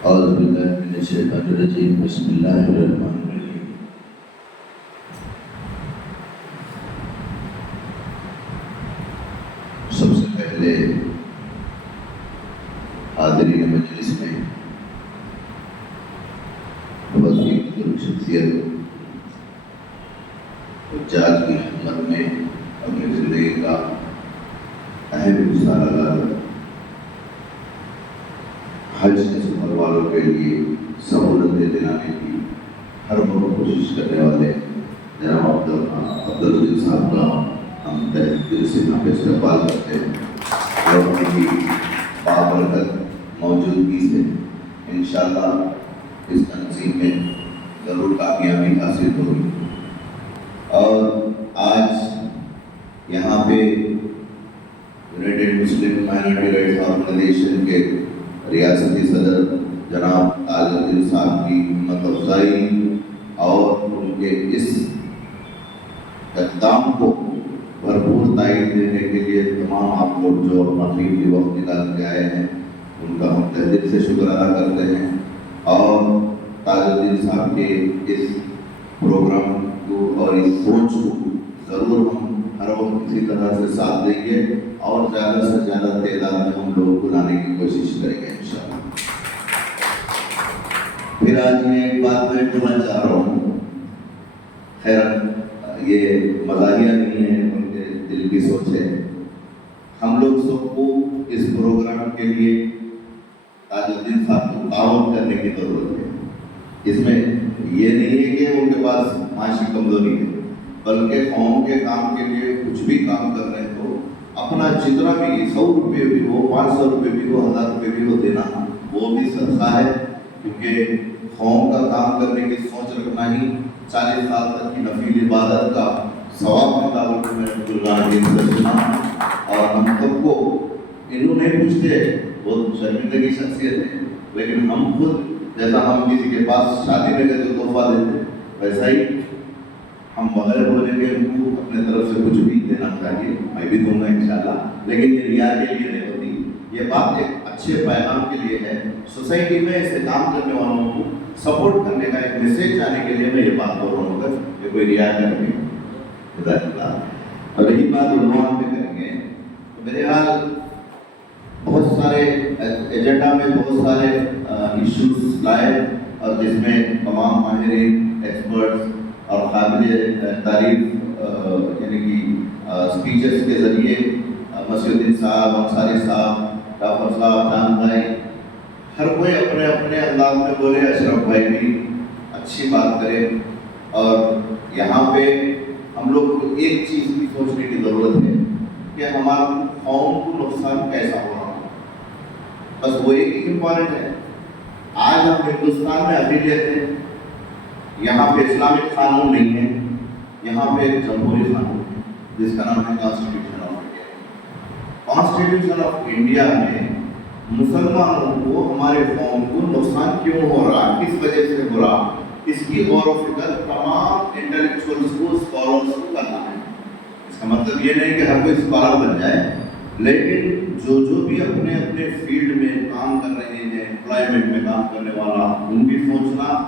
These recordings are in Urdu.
اعوذ باللہ من الشیطان الرجیم بسم اللہ الرحمن الرحیم۔ سب سے پہلے حاضرین مجلس میں وزیر بزرگ شخصیت حجاج کی خدمت میں اپنی زندگی کا اہم حصہ لگا کر حج کے سفر والوں کے لیے سہولتیں دلانے کی ہر وقت کوشش کرنے والے جناب عبدالعزیز صاحب کا ہم دل سے استقبال کرتے ہیں اور ان کی بابرکت موجودگی سے انشاءاللہ اس تنظیم میں ضرور کامیابی حاصل ہوگی۔ اور آج یہاں پہ یونائیٹڈ مسلم مائنورٹی رائٹس آرگنائزیشن کے ریاستی صدر جناب تاج الدین صاحب کی ہمت افزائی اور ان کے اس اقدام کو بھرپور تائید دینے کے لیے تمام آپ لوگ جو اپنا قیمتی وقت نکال کے آئے ہیں ان کا ہم تہ دل سے شکر ادا کرتے ہیں، اور تاج الدین صاحب کے اس پروگرام کو اور اس سوچ کو ضرور ہم ہر وقت کسی طرح سے ساتھ دیں گے اور زیادہ سے زیادہ تعداد میں ہم لوگ بلانے کی کوشش کریں گے انشاءاللہ۔ پھر آج میں ایک بات میں بولنا چاہ رہا ہوں، خیر یہ مزاحیہ نہیں ہے بلکہ دل کی سوچ ہے۔ ہم لوگ سب کو اس پروگرام کے لیے تاج الدین صاحب کو تعاون کرنے کی ضرورت ہے۔ اس میں یہ نہیں ہے کہ ان کے پاس معاشی کمزوری ہے، بلکہ قوم کے کام کے لیے کچھ بھی کام کر رہے ہیں تو اپنا جتنا بھی 100 روپے بھی ہو، 500 روپے بھی ہو، 1000 روپے بھی ہو دینا وہ بھی صدقہ ہے، کیونکہ قوم کا کام کرنے کی سوچ رکھنا ہی 40 سال تک کی نفل عبادت کا ثواب میں تعلق ہے۔ اور ہم سب کو انہوں نہیں پوچھتے، بہت شرمندہ کی شخصیت ہے، لیکن ہم خود جیسا ہم کسی کے پاس شادی میں گئے تو تحفہ دیتے ویسا ہی ہم بغیر بولے کہ ان کو اپنے طرف سے کچھ بھی دینا چاہیے، میں بھی دوں گا انشاءاللہ، لیکن یہ ریا کے لیے نہیں ہوتی، یہ بات ایک اچھے پیغام کے لیے ہے، سوسائٹی میں اس کام کرنے والوں کو سپورٹ کرنے کا ایک میسیج جانے کے لیے میں یہ بات بول رہا ہوں کہ کوئی ریا کر کے اور یہی بات عنوان پہ کریں گے۔ تو میرے حال بہت سارے ایجنڈا میں بہت سارے ایشوز لائے، اور جس میں تمام ماہرین، ایکسپرٹس اور قابل تعریف یعنی کہ اسپیچز کے ذریعے مسیح الدین صاحب، انصاری صاحب، جعفر صاحب، جان بھائی، ہر کوئی اپنے اپنے انداز میں بولے، اشرف بھائی بھی اچھی بات کرے، اور یہاں پہ ہم لوگ کو ایک چیز کی سوچنے کی ضرورت ہے کہ ہمارا قوم کو نقصان کیسا ہو رہا ہے، بس وہ ایک امپورٹنٹ ہے۔ آج ہم ہندوستان میں ابھی لیتے ہیں، یہاں پہ اسلامک قانون نہیں ہے، یہاں پہ ایک جمہوری قانون ہے جس کا نام ہے constitution of India. Constitution of India میں مسلمانوں کو، ہمارے قوم کو نقصان کیوں ہو رہا، کس وجہ سے ہو رہا، اس کی غور و فکر تمام انٹلیکچوئلس کو، اسکالرس کو کرنا ہے۔ اس کا مطلب یہ نہیں کہ ہر کوئی اسکالر بن جائے، لیکن جو بھی اپنے اپنے فیلڈ میں کام کر رہے ہیں، امپلائمنٹ میں کام کرنے والا ان بھی سوچنا،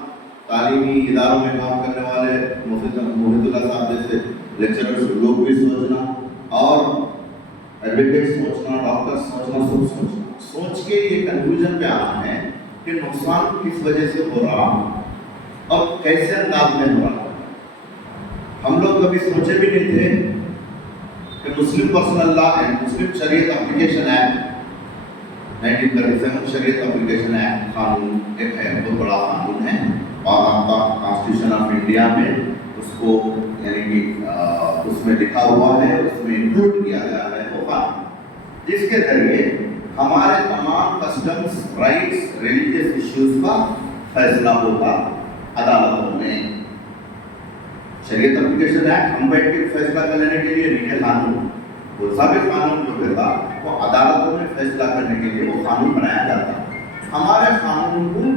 تعلیمی اداروں میں کام کرنے والے محیط اللہ صاحب جیسے لیکچررز لوگ بھی سوچنا، اور ایڈوکیٹ سوچنا، ڈاکٹر سوچنا، سب سوچنا، سوچ کے یہ کنکلوژن پہ آنا ہے کہ نقصان کس وجہ سے ہو رہا اور کیسے انداز میں ہو رہا۔ ہم لوگ کبھی سوچے بھی نہیں تھے کہ مسلم پرسنل لا اینڈ مسلم شریعت اپلیکیشن ایکٹ 1937 شریعت اپلیکیشن ایکٹ قانون ایک ہے، بہت بڑا قانون ہے، اور آپ کا کانسٹیٹیوشن آف انڈیا میں اس کو یعنی کہ اس میں لکھا ہوا ہے، اس میں انکلوڈ کیا گیا ہے وہ قانون، جس کے ذریعے ہمارے تمام کسٹمز، رائٹس، ریلیجیس ایشوز کا فیصلہ ہوگا عدالتوں میں۔ شریعت اپلیکیشن ایکٹ ہم بیٹھ کے فیصلہ کر لینے کے لیے نہیں ہے قانون، وہ سابق قانون جو ہوتا وہ عدالتوں میں فیصلہ کرنے کے لیے وہ قانون بنایا جاتا ہے۔ ہمارے قانون کو،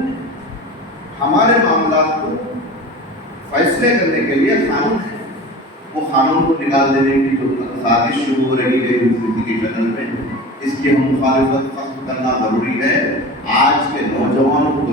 ہمارے معاملات کو فیصلے کرنے کے لیے قانون ہے، وہ قانون کو نکال دینے کی جو سازش شروع ہو رہی ہے یونیورسٹی کی شکل میں، اس کی ہم مخالفت ختم کرنا ضروری ہے۔ آج کے نوجوانوں کو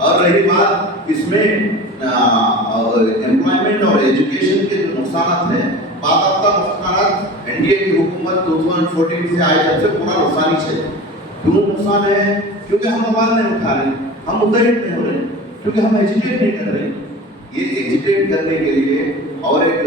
اور رہی بات اس میں امپلائمنٹ اور ایجوکیشن کے جو نقصانات ہیں، باضابطہ نقصانات این ڈی اے کی حکومت 2014 سے آئے جب سے پورا نقصانی ہے. کیوں نقصان ہے؟ کیونکہ ہم آواز نہیں اٹھا رہے، ہم متحد نہیں ہو رہے، کیونکہ ہم ایجوکیٹ نہیں کر رہے. یہ ایجوکیٹ کرنے کے لیے اور ایک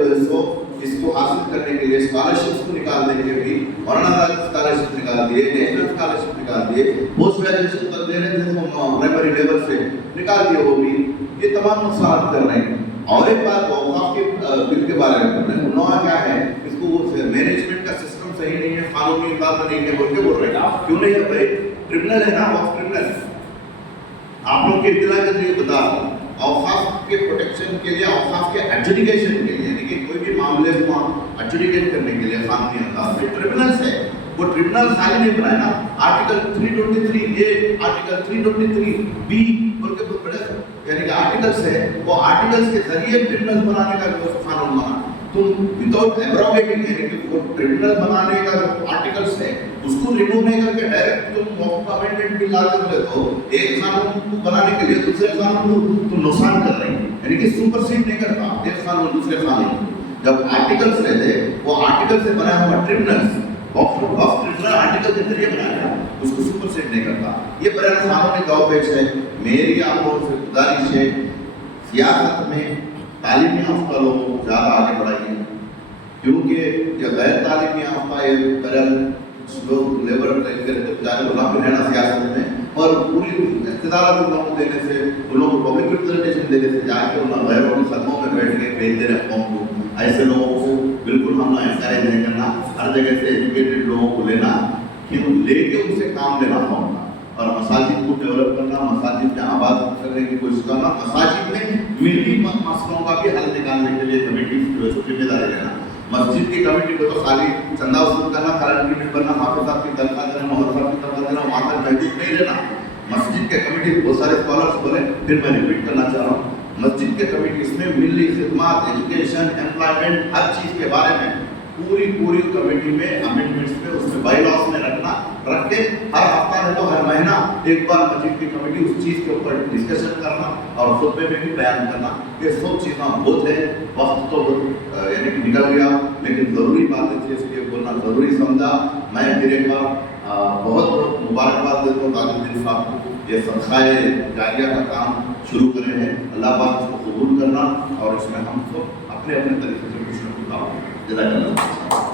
اس کو حاصل کرنے کے لیے اسکالرشپس کو نکالنے کے لیے مولانا اسکالرشپ نکال دیے، نیشنل اسکالرشپ نکال دیے، پوسٹ گریجویشن تک دے رہے تھے پرائمری لیول سے نکال دیے، وہ بھی یہ تمام نقصانات کر رہے ہیں. اور ایک بات اوقاف کے بل کے بارے میں کر رہے ہیں، نوع کیا ہے اس کو مینجمنٹ کا سسٹم صحیح نہیں ہے، قانونی امداد نہیں ہے بول کے بول رہے ہیں. کیوں نہیں ہے بھائی؟ کرمنل ہے نا، وقف کرمنل. آپ لوگ کے اطلاع کے لیے بتا دوں، اوقاف کے پروٹیکشن کے لیے، اوقاف کے ایڈجوڈیکیشن کے لیے، یعنی کہ کوئی بھی معاملے کو ایڈجوڈیکیٹ کرنے کے لیے قانونی انداز میں ٹریبونلز ہے. وہ ٹریبونل خالی نہیں بنائے نا، آرٹیکل 323 آرٹیکل 323 بی بول کے بہت بڑے یعنی کہ آرٹیکلس ہے، وہ آرٹیکلس کے ذریعے ٹریبونل بنانے کا جو قانون بنا. تم وداؤٹ ایبروگیٹنگ یعنی کہ وہ ٹریبونل بنانے کا جو آرٹیکلس ہے اس کو ریموو نہیں کر کے ڈائریکٹ تم وقف امینڈمنٹ بل لاتے ہوئے تو ایک قانون کو بنانے کے لیے دوسرے قانون کو تم نقصان کر رہے ہیں، یعنی کہ سپرسیڈ نہیں کرتا ایک قانون دوسرے قانون. جب آرٹیکلس رہتے وہ آرٹیکل سے بنا ہوا ٹریبونلز وقف ٹریبونل آرٹیکل کے ذریعے بنایا اس کو سپرسیڈ نہیں کرتا. یہ بڑا قانونی دو پیچ ہے. میری آپ لوگوں سے گزارش ہے سیاست میں تعلیمی یافتہ لوگوں کو زیادہ آگے بڑھائیے، کیونکہ یہ غیر تعلیمی یافتہ یہ برل لوگ لیبر جانے بنا پھر رہنا سیاست میں اور پوری اقتدارات ان لوگوں کو دینے سے، ان لوگوں کو پبلک ریپرزنٹیشن دینے سے جا کے انہوں نے غیروں کی قدموں میں بیٹھ کے بھیج دے رہے قوم کو. ایسے لوگوں کو بالکل ہم نے انکریج نہیں کرنا. ہر جگہ سے ایجوکیٹڈ لوگوں کو لینا، لے کے ان سے کام لینا ہوگا اور مساجد کو ڈیولپ کرنا، مساجد میں آباد کرنے کی کوشش کرنا، مساجد میں ملی مسئلوں کا بھی حل نکالنے کے لیے کمیٹی جو ہے ذمہ داری لینا. مسجد کی کمیٹی کو تو خالی چندہ وصول کرنا، کرنٹ لمٹ بننا، حافظ صاحب کی تنخواہ دینا، محمد صاحب کی تنخواہ دینا، وہاں تک محدود نہیں رہنا. مسجد کے کمیٹی بہت سارے اسکالرس بولے، پھر میں ریپیٹ کرنا چاہ رہا ہوں، مسجد کے کمیٹی اس میں ملی خدمات، ایجوکیشن، امپلائمنٹ، ہر چیز کے بارے میں پوری کمیٹی میں امینڈمنٹس میں اس میں بائی لاس میں رکھ کے ہر ہفتہ نہیں تو ہر مہینہ ایک بار مسجد کی کمیٹی اس چیز کے اوپر ڈسکشن کرنا اور خطبے میں بھی بیان کرنا. یہ سب چیزیں بہت ہے. وقت تو یعنی کہ نکل گیا لیکن ضروری باتیں تھی اس لیے بولنا ضروری سمجھا. میں پھر ایک بار بہت مبارکباد دیتا ہوں تاج الدین صاحب کو، یہ صدقہ جاریہ کا کام شروع کرے ہیں. اللہ پاک اس کو قبول کرنا اور اس میں ہم کو اپنے طریقے سے کچھ نہ کچھ جزاک اللہ.